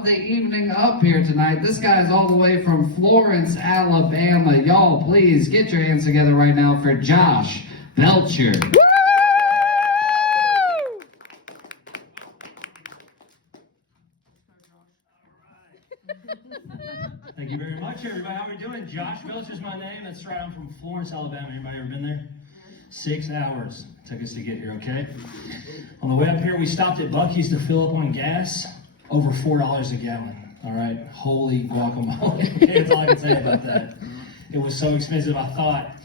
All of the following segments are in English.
of the evening up here tonight. This guy's all the way from Florence, Alabama. Y'all, please get your hands together right now for Josh Belcher. Thank you very much, everybody. How are we doing? Josh Belcher's my name. That's right. I'm from Florence, Alabama. Anybody ever been there? 6 hours took us to get here, okay? On the way up here, we stopped at Buc-ee's to fill up on gas. Over $4 a gallon, all right? Holy guacamole. Okay, that's all I can say about that. It was so expensive, I thought,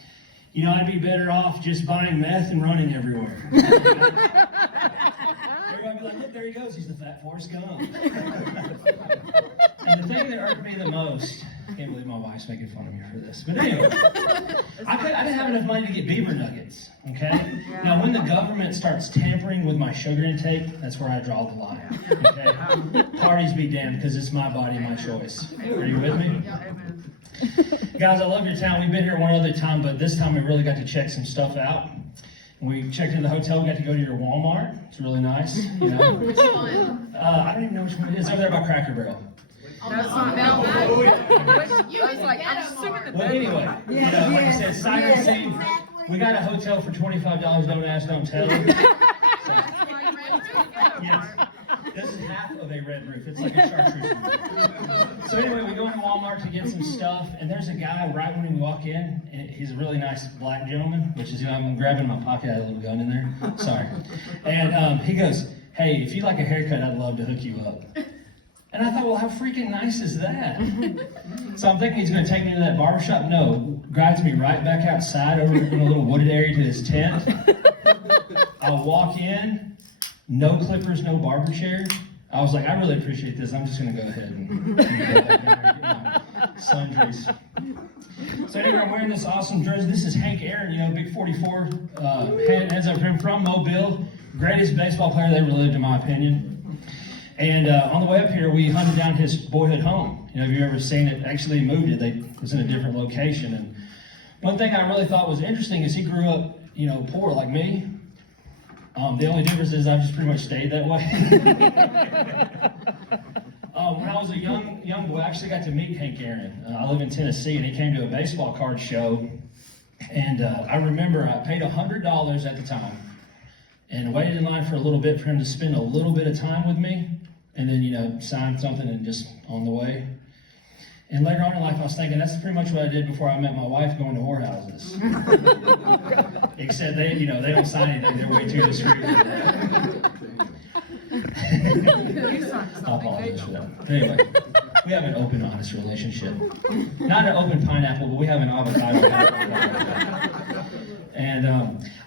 you know, I'd be better off just buying meth and running everywhere. Everybody would be like, look, there he goes. He's the fat Forrest Gump. And the thing that irked me the most, I can't believe my wife's making fun of me for this, but anyway, I didn't have enough money to get beaver nuggets, okay? Now, when the government starts tampering with my sugar intake, that's where I draw the line, okay? Parties be damned, because it's my body, my choice. Are you with me? Guys, I love your town. We've been here one other time, but this time we really got to check some stuff out. We checked into the hotel. We got to go to your Walmart. It's really nice. You know? Which one? I don't even know which one it is. It's over there by Cracker Barrel. That's not Melvin. You was like, I'm assuming Well, anyway, you know, like I said, sight unseen. We got a hotel for $25. Don't ask, don't tell. So, yes. This is half of a red roof. It's like a chartreuse roof. So anyway, we go into Walmart to get some stuff, and there's a guy right when we walk in, and he's a really nice black gentleman, which is, you know, I'm grabbing my pocket, I had a little gun in there. Sorry. And he goes, hey, if you like a haircut, I'd love to hook you up. And I thought, well, how freaking nice is that? So I'm thinking he's going to take me to that barbershop. No, guides me right back outside over in a little wooded area to his tent. I'll walk in, no clippers, no barber chair. I was like, I really appreciate this. I'm just going to go ahead and get my sundries. So anyway, I'm wearing this awesome jersey. This is Hank Aaron, you know, big 44, heads up him from Mobile. Greatest baseball player that ever lived, in my opinion. And on the way up here, we hunted down his boyhood home. You know, if you've ever seen it, actually moved it. It was in a different location. And one thing I really thought was interesting is he grew up, you know, poor like me. The only difference is I've just pretty much stayed that way. When I was a young boy, I actually got to meet Hank Aaron. I live in Tennessee, and he came to a baseball card show. And I remember I paid $100 at the time and waited in line for a little bit for him to spend a little bit of time with me. And then, you know, sign something and just on the way. And later on in life, I was thinking, that's pretty much what I did before I met my wife, going to whorehouses. Except they, you know, they don't sign anything, they're way too discreet. I apologize for that. Anyway, we have an open, honest relationship. Not an open pineapple, but we have an avocado. And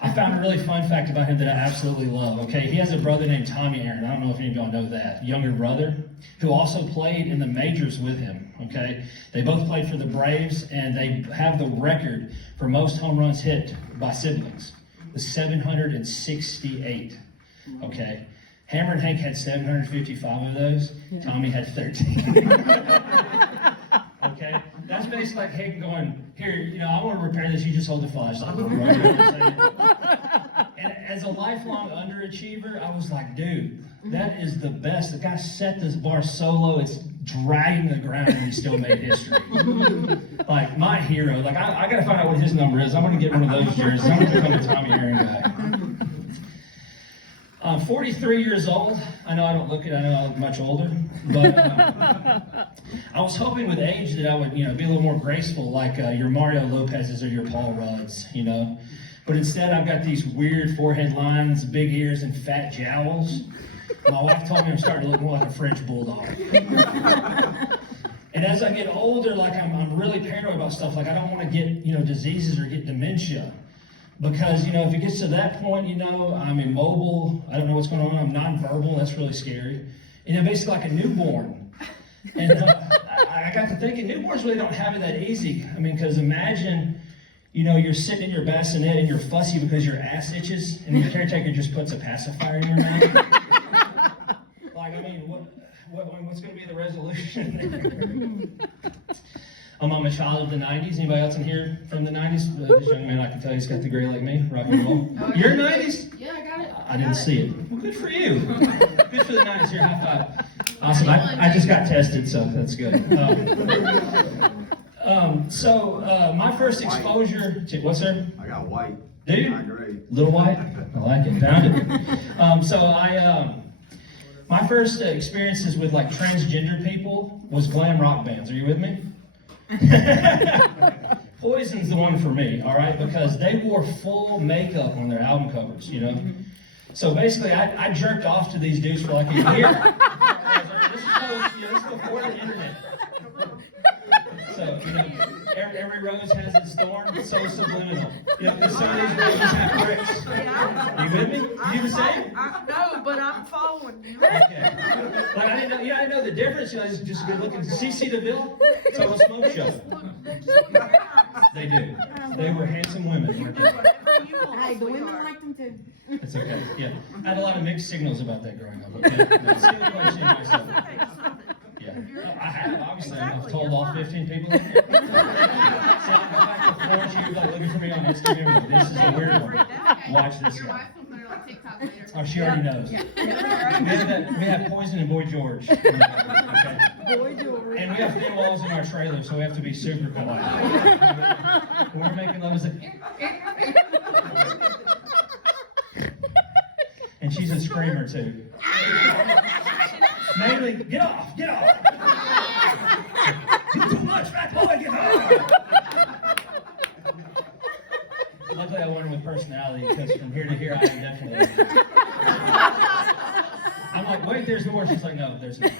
I found a really fun fact about him that I absolutely love, okay? He has a brother named Tommy Aaron. I don't know if any of y'all know that. Younger brother, who also played in the majors with him, okay? They both played for the Braves, and they have the record for most home runs hit by siblings. It was 768, okay? Hammer and Hank had 755 of those. Tommy had 13. Okay? That's basically like Hank going, here, you know, I want to repair this, you just hold the flashlight. Right? And as a lifelong underachiever, I was like, dude, that is the best. The guy set this bar so low, it's dragging the ground, and he still made history. Like, my hero. Like, I got to find out what his number is. I'm going to get one of those jerseys. I'm going to become a Tommy Aaron guy. I'm 43 years old. I know I don't look it. I know I look much older. But I was hoping with age that I would, you know, be a little more graceful, like your Mario Lopez's or your Paul Rudds, you know. But instead, I've got these weird forehead lines, big ears, and fat jowls. My wife told me I'm starting to look more like a French bulldog. And as I get older, like I'm really paranoid about stuff. Like I don't want to get, you know, diseases or get dementia. Because, you know, if it gets to that point, you know, I'm immobile, I don't know what's going on, I'm nonverbal, that's really scary. You know, basically like a newborn. And I got to thinking, newborns really don't have it that easy. I mean, because imagine, you know, you're sitting in your bassinet and you're fussy because your ass itches, and your caretaker just puts a pacifier in your mouth. Like, I mean, what's going to be the resolution there? I'm a child of the 90s. Anybody else in here from the 90s? This young man, I can tell he's got the gray like me, rock and roll. Oh, yeah. You're 90s? Yeah, I got it. I didn't see it. Well, good for you. Good for the 90s. Here, high five. Awesome. I just got tested, so that's good. My first exposure to, what's there? I got white. Do you? Not great. Little white? I like it. Found it. My first experiences with like transgender people was glam rock bands. Are you with me? Poison's the one for me, all right? Because they wore full makeup on their album covers, you know? So basically, I jerked off to these dudes for like a year. This is before the internet. So, you know, every rose has its thorn, so subliminal. You know, because some of these roses have pricks. Are you with me? You do the same? No, but I'm following you. Okay. Like, I didn't know the difference. You know, it's just good looking. CC DeVille, total smoke show. They do. They were handsome women. Weren't they? Hey, the women like them too. It's okay. Yeah. I had a lot of mixed signals about that growing up. Okay. Let's see the question myself. Yeah. I have, obviously. I've told all 15 people in here. So I'll go back to Florence. You're like looking for me on Instagram. This is a weird one. Watch this Your guy. wife will put it on TikTok later. Oh, she already knows. We have Poison and Boy George. Okay. Boy jewelry. And we have thin walls in our trailer, so we have to be super polite. When we're making love, it's like... And she's a screamer, too. Mainly, get off, get off! You're too much, fat boy, get off! Luckily, I won her with personality, because from here to here, I am definitely... I'm like, wait, there's more. She's like, no, there's not.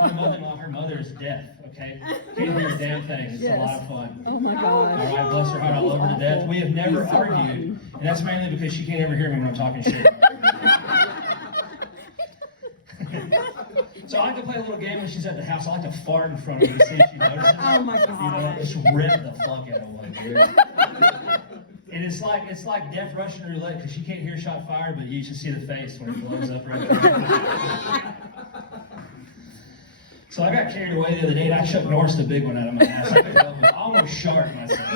My mother-in-law, her mother is deaf, okay? Can't hear a damn thing. It's a lot of fun. Oh my All gosh. right, bless her heart, I love her to death. We have never argued, and that's mainly because she can't ever hear me when I'm talking shit. So I like to play a little game when she's at the house. I like to fart in front of her to see if she notices. Oh my You know, god. just rip the fuck out of one, dude. And it's like deaf Russian roulette because she can't hear shot fired, but you should see the face when it blows up right there. So I got carried away the other day and I Chuck Norris the big one out of my ass. I almost sharked myself.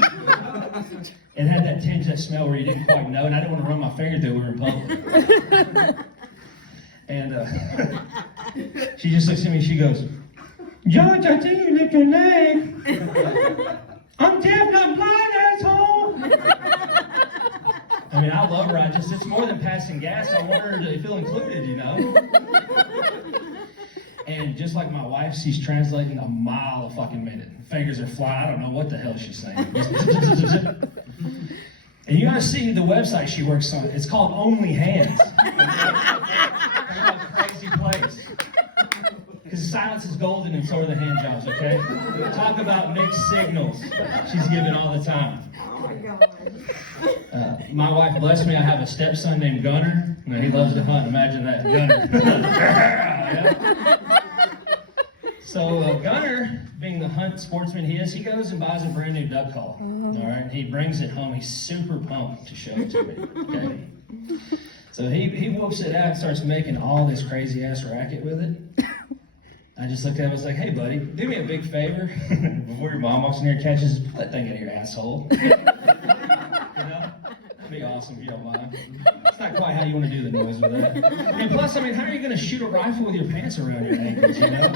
And had that tinge, that smell where you didn't quite know, and I didn't want to run my finger through it. We were in public. And she just looks at me and she goes, George, I think you licked your leg. I'm deaf, not blind, asshole. I mean, I love her. It's more than passing gas. I want her to feel included, you know? And just like my wife, she's translating a mile a fucking minute. Fingers are flying. I don't know what the hell she's saying. And you gotta see the website she works on. It's called Only Hands. Crazy place. Because silence is golden and so are the hand jobs, okay? Talk about mixed signals. She's giving all the time. Oh my god. My wife, bless me, I have a stepson named Gunner. Now, he loves to hunt. Imagine that, Gunner. Yeah. So Gunner, being the hunt sportsman he is, he goes and buys a brand new duck call. All right, he brings it home. He's super pumped to show it to me. Okay. So he whoops it out and starts making all this crazy ass racket with it. I just looked at him and was like, hey buddy, do me a big favor. Before your mom walks in here and catches that thing out of your asshole. You know? That'd be awesome if you don't mind. It's not quite how you want to do the noise with that. And plus, I mean, how are you going to shoot a rifle with your pants around your ankles, you know?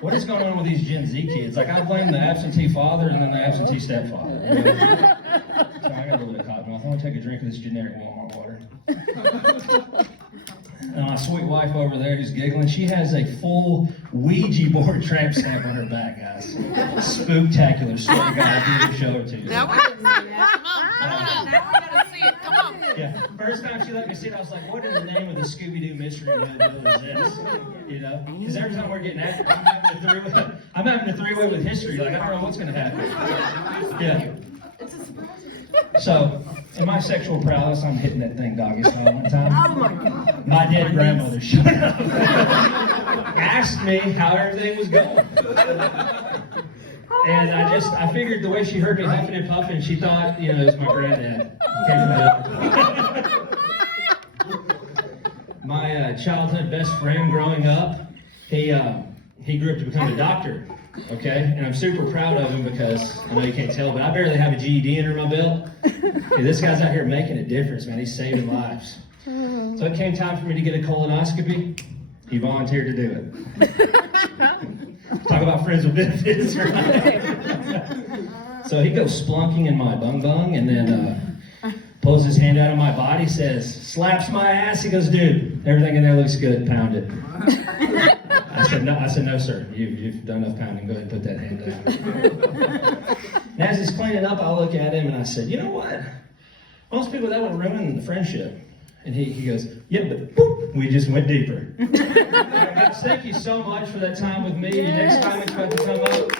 What is going on with these Gen Z kids? Like, I blame the absentee father and then the absentee stepfather. You know? So I got a little bit of cotton mouth. I'm going to take a drink of this generic Walmart water. And my sweet wife over there who's giggling, she has a full Ouija board tramp stamp on her back, guys. Spooktacular. Swear to God, I need to show it to you. Now we can see it. Come on, I gotta see it. Come on. Yeah, first time she let me see it, I was like, what in the name of the Scooby-Doo mystery movie is this? You know? Because every time we're getting at it, I'm having a three-way with history. Like, I don't know what's going to happen. Yeah. So, in my sexual prowess, I'm hitting that thing doggy style one time. Oh my god. My dead grandmother showed up. Asked me how everything was going. And I figured the way she heard me huffing and puffing, she thought, you know, it was my granddad. My childhood best friend growing up, he grew up to become a doctor, okay? And I'm super proud of him because, I know you can't tell, but I barely have a GED under my belt. Okay, this guy's out here making a difference, man. He's saving lives. So it came time for me to get a colonoscopy. He volunteered to do it. Talk about friends with benefits, right? So he goes splunking in my bung, and then pulls his hand out of my body, says, slaps my ass. He goes, dude, everything in there looks good, pound it. I said, no, sir, you've done enough pounding, go ahead and put that hand down. And as he's cleaning up, I look at him and I said, you know what? Most people, that would ruin the friendship. And he goes, yeah, but boop, we just went deeper. Guys, thank you so much for that time with me. Next time it's about to come up.